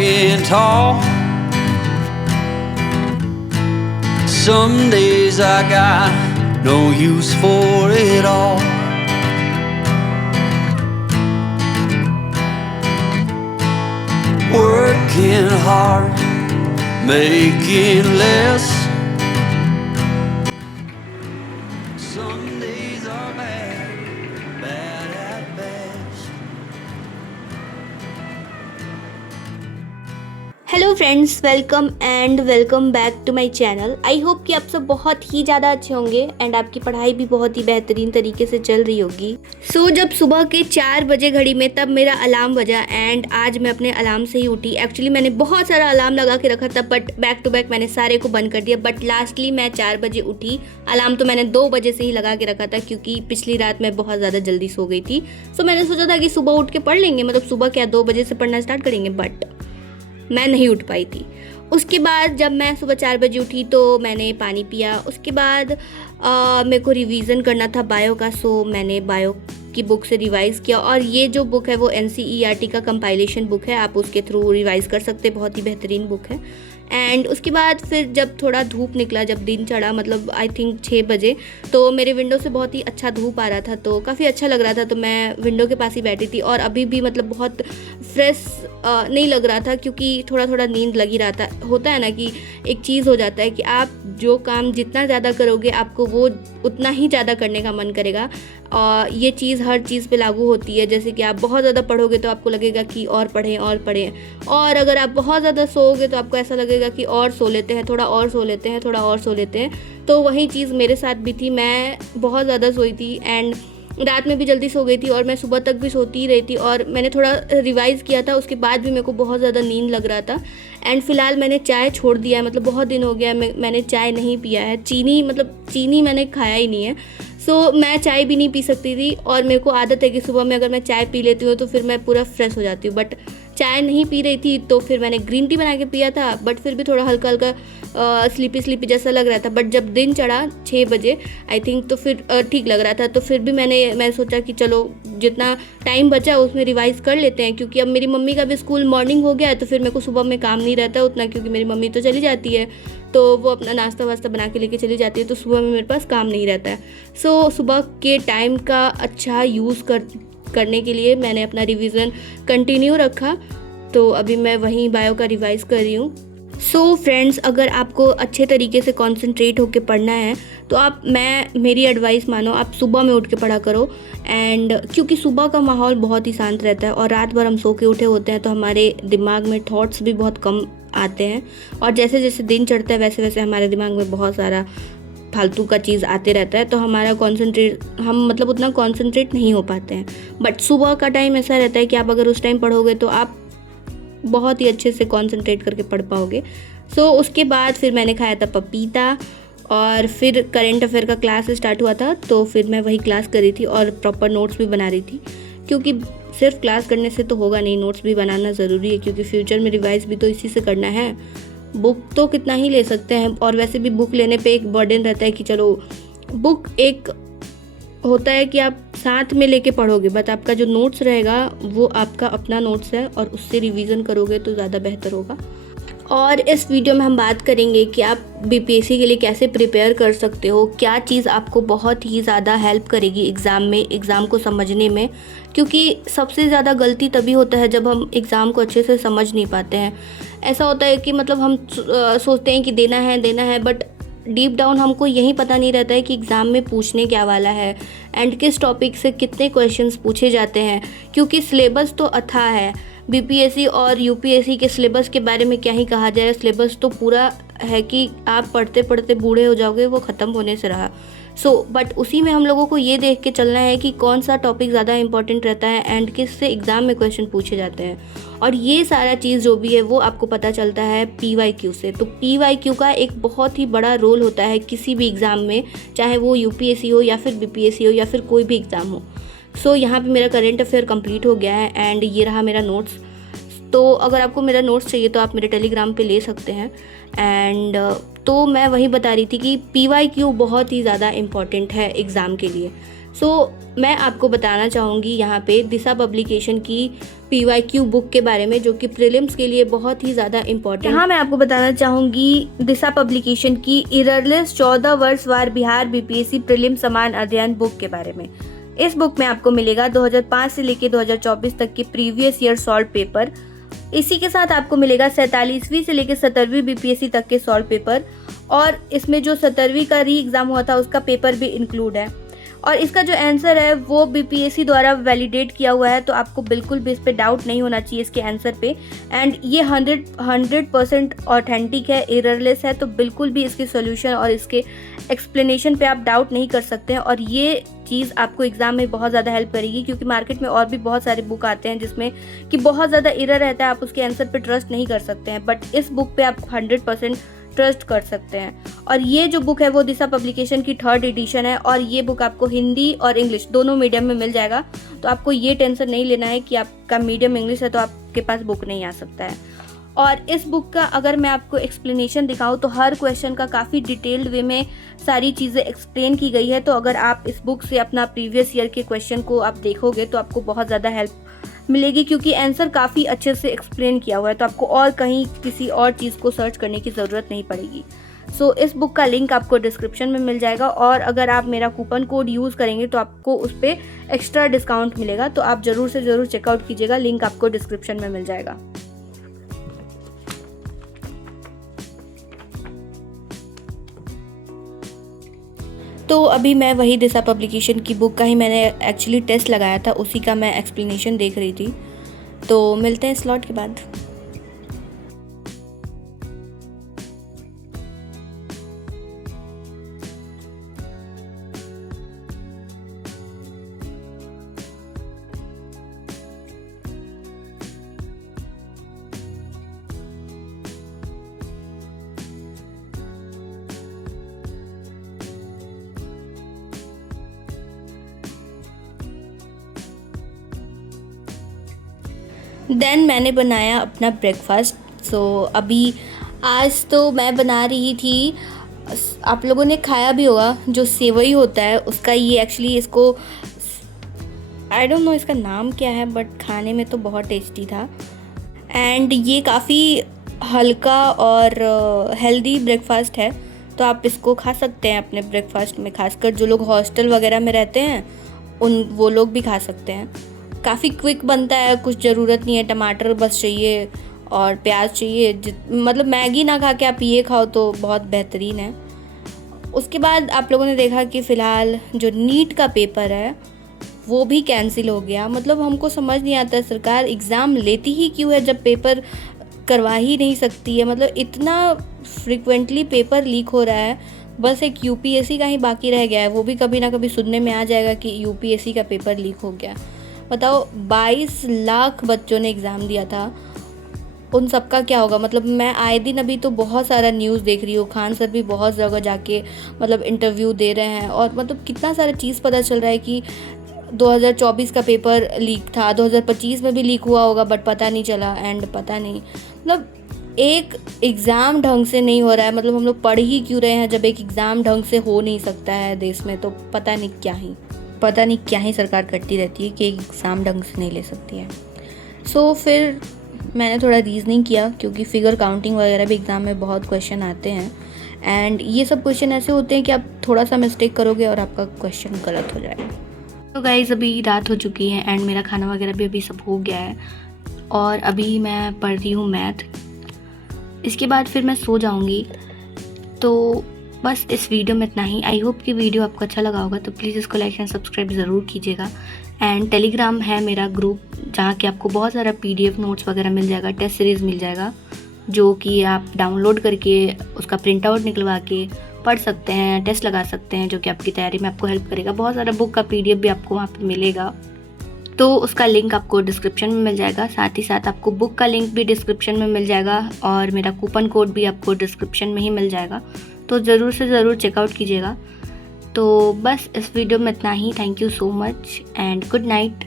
walking tall. Some days I got no use for it all. Working hard, making less. Some days are bad, bad at best. Hello friends, welcome back to my channel. I hope कि आप सब बहुत ही ज़्यादा अच्छे होंगे and आपकी पढ़ाई भी बहुत ही बेहतरीन तरीके से चल रही होगी। जब सुबह के 4 बजे घड़ी में तब मेरा अलार्म बजा एंड आज मैं अपने अलार्म से ही उठी। एक्चुअली मैंने बहुत सारा अलार्म लगा के रखा था बट बैक टू बैक मैंने सारे को बंद कर दिया। बट लास्टली मैं 4 बजे उठी। अलार्म तो मैंने 2 बजे से ही लगा के रखा था क्योंकि पिछली रात मैं बहुत ज़्यादा जल्दी सो गई थी। मैंने सोचा था कि सुबह उठ के पढ़ लेंगे, मतलब सुबह क्या 2 बजे से पढ़ना स्टार्ट करेंगे, बट मैं नहीं उठ पाई थी। उसके बाद जब मैं सुबह 4 बजे उठी तो मैंने पानी पिया। उसके बाद मेरे को रिवीजन करना था बायो का, मैंने बायो की बुक से रिवाइज़ किया। और ये जो बुक है वो NCERT का कंपाइलेशन बुक है, आप उसके थ्रू रिवाइज़ कर सकते हैं, बहुत ही बेहतरीन बुक है। एंड उसके बाद फिर जब थोड़ा धूप निकला, जब दिन चढ़ा, मतलब आई थिंक 6 बजे, तो मेरे विंडो से बहुत ही अच्छा धूप आ रहा था, तो काफ़ी अच्छा लग रहा था। तो मैं विंडो के पास ही बैठी थी और अभी भी मतलब बहुत फ्रेश नहीं लग रहा था क्योंकि थोड़ा थोड़ा नींद लगी रहा था। होता है ना कि एक चीज़ हो जाता है कि आप जो काम जितना ज़्यादा करोगे आपको वो उतना ही ज़्यादा करने का मन करेगा। और ये चीज़ हर चीज़ पे लागू होती है। जैसे कि आप बहुत ज़्यादा पढ़ोगे तो आपको लगेगा कि और पढ़ें, और अगर आप बहुत ज़्यादा सोओगे तो आपको ऐसा लगेगा कि और सो लेते हैं, थोड़ा और सो लेते हैं, थोड़ा और सो लेते हैं। तो वही चीज़ मेरे साथ भी थी। मैं बहुत ज़्यादा सोई थी एंड रात में भी जल्दी सो गई थी और मैं सुबह तक भी सोती ही रही थी। और मैंने थोड़ा रिवाइज़ किया था, उसके बाद भी मेरे को बहुत ज़्यादा नींद लग रहा था। एंड फिलहाल मैंने चाय छोड़ दिया है, मतलब बहुत दिन हो गया मैंने चाय नहीं पिया है। चीनी मैंने खाया ही नहीं है। मैं चाय भी नहीं पी सकती थी और मेरे को आदत है कि सुबह में अगर मैं चाय पी लेती हूँ तो फिर मैं पूरा फ्रेश हो जाती हूँ। बट चाय नहीं पी रही थी तो फिर मैंने ग्रीन टी बना के पिया था, बट फिर भी थोड़ा हल्का स्लीपी जैसा लग रहा था। बट जब दिन चढ़ा 6 बजे आई थिंक, तो फिर ठीक लग रहा था। तो फिर भी मैं सोचा कि चलो जितना टाइम बचा उसमें रिवाइज़ कर लेते हैं, क्योंकि अब मेरी मम्मी का भी स्कूल मॉर्निंग हो गया है तो फिर मेरे को सुबह में काम नहीं रहता उतना, क्योंकि मेरी मम्मी तो चली जाती है तो वो अपना नाश्ता वास्ता बना के लेके चली जाती है, तो सुबह में मेरे पास काम नहीं रहता है। सुबह के टाइम का अच्छा यूज़ करने के लिए मैंने अपना रिवीजन कंटिन्यू रखा। तो अभी मैं वहीं बायो का रिवाइज़ कर रही हूँ। फ्रेंड्स, अगर आपको अच्छे तरीके से कंसंट्रेट होकर पढ़ना है तो मेरी एडवाइस मानो, आप सुबह में उठ के पढ़ा करो। एंड क्योंकि सुबह का माहौल बहुत ही शांत रहता है और रात भर हम सो के उठे होते हैं तो हमारे दिमाग में थॉट्स भी बहुत कम आते हैं। और जैसे जैसे दिन चढ़ता है वैसे वैसे हमारे दिमाग में बहुत सारा फालतू का चीज़ आते रहता है, तो हमारा हम मतलब उतना कॉन्सेंट्रेट नहीं हो पाते हैं। बट सुबह का टाइम ऐसा रहता है कि आप अगर उस टाइम पढ़ोगे तो आप बहुत ही अच्छे से कंसंट्रेट करके पढ़ पाओगे। उसके बाद फिर मैंने खाया था पपीता और फिर करंट अफेयर का क्लास स्टार्ट हुआ था, तो फिर मैं वही क्लास कर रही थी और प्रॉपर नोट्स भी बना रही थी, क्योंकि सिर्फ क्लास करने से तो होगा नहीं, नोट्स भी बनाना ज़रूरी है, क्योंकि फ्यूचर में रिवाइज़ भी तो इसी से करना है। बुक तो कितना ही ले सकते हैं, और वैसे भी बुक लेने पे एक बर्डन रहता है कि चलो बुक एक होता है कि आप साथ में लेके पढ़ोगे, बट आपका जो नोट्स रहेगा वो आपका अपना नोट्स है और उससे रिवीजन करोगे तो ज़्यादा बेहतर होगा। और इस वीडियो में हम बात करेंगे कि आप BPSC के लिए कैसे प्रिपेयर कर सकते हो, क्या चीज़ आपको बहुत ही ज़्यादा हेल्प करेगी एग्ज़ाम को समझने में, क्योंकि सबसे ज़्यादा गलती तभी होता है जब हम एग्ज़ाम को अच्छे से समझ नहीं पाते हैं। ऐसा होता है कि मतलब हम सोचते हैं कि देना है, बट डीप डाउन हमको यही पता नहीं रहता है कि एग्ज़ाम में पूछने क्या वाला है एंड किस टॉपिक से कितने क्वेश्चंस पूछे जाते हैं, क्योंकि सिलेबस तो अथाह है। BPSC और UPSC के सिलेबस के बारे में क्या ही कहा जाए, सिलेबस तो पूरा है कि आप पढ़ते पढ़ते बूढ़े हो जाओगे, वो ख़त्म होने से रहा। बट उसी में हम लोगों को ये देख के चलना है कि कौन सा टॉपिक ज़्यादा इंपॉर्टेंट रहता है एंड किस से एग्ज़ाम में क्वेश्चन पूछे जाते हैं। और ये सारा चीज़ जो भी है वो आपको पता चलता है PYQ से। तो PYQ का एक बहुत ही बड़ा रोल होता है किसी भी एग्ज़ाम में, चाहे वो UPSC हो या फिर BPSC हो या फिर कोई भी एग्ज़ाम हो। यहाँ पे मेरा करंट अफेयर कंप्लीट हो गया है एंड ये रहा मेरा नोट्स। तो अगर आपको मेरा नोट्स चाहिए तो आप मेरे टेलीग्राम पे ले सकते हैं। एंड तो मैं वही बता रही थी कि PYQ बहुत ही ज़्यादा इम्पॉर्टेंट है एग्ज़ाम के लिए। मैं आपको बताना चाहूँगी यहाँ पे दिशा पब्लिकेशन की PYQ बुक के बारे में, जो कि प्रीलिम्स के लिए बहुत ही ज़्यादा इम्पोर्टेंट। यहाँ मैं आपको बताना चाहूँगी दिशा पब्लिकेशन की एररलेस 14 वर्ष वार बिहार BPSC प्रीलिम समान अध्ययन बुक के बारे में। इस बुक में आपको मिलेगा 2005 से लेकर 2024 तक के प्रीवियस ईयर सॉल्व पेपर। इसी के साथ आपको मिलेगा 47वीं से लेकर 17वीं BPSC तक के सॉल्व पेपर, और इसमें जो 17वीं का री एग्ज़ाम हुआ था उसका पेपर भी इंक्लूड है। और इसका जो आंसर है वो BPSC द्वारा वैलिडेट किया हुआ है, तो आपको बिल्कुल भी इस पे डाउट नहीं होना चाहिए इसके आंसर पे। एंड ये 100% ऑथेंटिक है, एररलेस है, तो बिल्कुल भी इसके सॉल्यूशन और इसके एक्सप्लेनेशन पे आप डाउट नहीं कर सकते हैं। और ये चीज़ आपको एग्ज़ाम में बहुत ज़्यादा हेल्प करेगी, क्योंकि मार्केट में और भी बहुत सारे बुक आते हैं जिसमें कि बहुत ज़्यादा एरर रहता है, आप उसके आंसर पे ट्रस्ट नहीं कर सकते हैं, बट इस बुक पे आप 100% ट्रस्ट कर सकते हैं। और ये जो बुक है वो दिशा पब्लिकेशन की 3rd एडिशन है, और ये बुक आपको हिंदी और इंग्लिश दोनों मीडियम में मिल जाएगा। तो आपको ये टेंशन नहीं लेना है कि आपका मीडियम इंग्लिश है तो आपके पास बुक नहीं आ सकता है। और इस बुक का अगर मैं आपको एक्सप्लेनेशन दिखाऊं तो हर क्वेश्चन का काफ़ी डिटेल्ड वे में सारी चीज़ें एक्सप्लेन की गई है। तो अगर आप इस बुक से अपना प्रीवियस ईयर के क्वेश्चन को आप देखोगे तो आपको बहुत ज़्यादा हेल्प मिलेगी, क्योंकि आंसर काफ़ी अच्छे से एक्सप्लेन किया हुआ है, तो आपको और कहीं किसी और चीज़ को सर्च करने की ज़रूरत नहीं पड़ेगी। सो इस बुक का लिंक आपको डिस्क्रिप्शन में मिल जाएगा, और अगर आप मेरा कूपन कोड यूज़ करेंगे तो आपको उस पर एक्स्ट्रा डिस्काउंट मिलेगा। तो आप ज़रूर से ज़रूर चेकआउट कीजिएगा, लिंक आपको डिस्क्रिप्शन में मिल जाएगा। तो अभी मैं वही दिशा पब्लिकेशन की बुक का ही मैंने एक्चुअली टेस्ट लगाया था, उसी का मैं एक्सप्लेनेशन देख रही थी। तो मिलते हैं स्लॉट के बाद। देन मैंने बनाया अपना ब्रेकफास्ट। सो अभी आज तो मैं बना रही थी, आप लोगों ने खाया भी होगा जो सेवई होता है उसका, ये एक्चुअली इसको आई डोंट नो इसका नाम क्या है, बट खाने में तो बहुत टेस्टी था। एंड ये काफ़ी हल्का और हेल्दी ब्रेकफास्ट है, तो आप इसको खा सकते हैं अपने ब्रेकफास्ट में, खासकर जो लोग हॉस्टल वगैरह में रहते हैं वो लोग भी खा सकते हैं। काफ़ी क्विक बनता है, कुछ ज़रूरत नहीं है, टमाटर बस चाहिए और प्याज चाहिए। मतलब मैगी ना खा के आप ये खाओ तो बहुत बेहतरीन है। उसके बाद आप लोगों ने देखा कि फ़िलहाल जो नीट का पेपर है वो भी कैंसिल हो गया। मतलब हमको समझ नहीं आता सरकार एग्ज़ाम लेती ही क्यों है जब पेपर करवा ही नहीं सकती है। मतलब इतना फ्रिक्वेंटली पेपर लीक हो रहा है, बस एक UPSC का ही बाकी रह गया है, वो भी कभी ना कभी सुनने में आ जाएगा कि UPSC का पेपर लीक हो गया। बताओ 22 लाख बच्चों ने एग्ज़ाम दिया था, उन सबका क्या होगा। मतलब मैं आए दिन अभी तो बहुत सारा न्यूज़ देख रही हूँ, खान सर भी बहुत जगह जाके मतलब इंटरव्यू दे रहे हैं, और मतलब कितना सारा चीज़ पता चल रहा है कि 2024 का पेपर लीक था, 2025 में भी लीक हुआ होगा बट पता नहीं चला। एंड पता नहीं, मतलब एक एग्ज़ाम ढंग से नहीं हो रहा है। मतलब हम लोग पढ़ ही क्यों रहे हैं जब एक एग्ज़ाम ढंग से हो नहीं सकता है देश में। तो पता नहीं क्या ही सरकार करती रहती है कि एग्ज़ाम ढंग से नहीं ले सकती है। सो फिर मैंने थोड़ा रीजनिंग किया, क्योंकि फिगर काउंटिंग वगैरह भी एग्ज़ाम में बहुत क्वेश्चन आते हैं, एंड ये सब क्वेश्चन ऐसे होते हैं कि आप थोड़ा सा मिस्टेक करोगे और आपका क्वेश्चन गलत हो जाएगा। तो गाइज़ अभी रात हो चुकी है एंड मेरा खाना वगैरह भी अभी सब हो गया है, और अभी मैं पढ़ रही हूँ मैथ। इसके बाद फिर मैं सो जाऊँगी। तो बस इस वीडियो में इतना ही। आई होप कि वीडियो आपको अच्छा लगा होगा, तो प्लीज़ इसको लाइक एंड सब्सक्राइब ज़रूर कीजिएगा। एंड टेलीग्राम है मेरा ग्रुप, जहाँ कि आपको बहुत सारा PDF नोट्स वगैरह मिल जाएगा, टेस्ट सीरीज़ मिल जाएगा, जो कि आप डाउनलोड करके उसका प्रिंट आउट निकलवा के पढ़ सकते हैं, टेस्ट लगा सकते हैं, जो कि आपकी तैयारी में आपको हेल्प करेगा। बहुत सारा बुक का PDF भी आपको वहाँ पर मिलेगा, तो उसका लिंक आपको डिस्क्रिप्शन में मिल जाएगा। साथ ही साथ आपको बुक का लिंक भी डिस्क्रिप्शन में मिल जाएगा, और मेरा कूपन कोड भी आपको डिस्क्रिप्शन में ही मिल जाएगा, तो ज़रूर से ज़रूर चेकआउट कीजिएगा। तो बस इस वीडियो में इतना ही। Thank you so much and good night.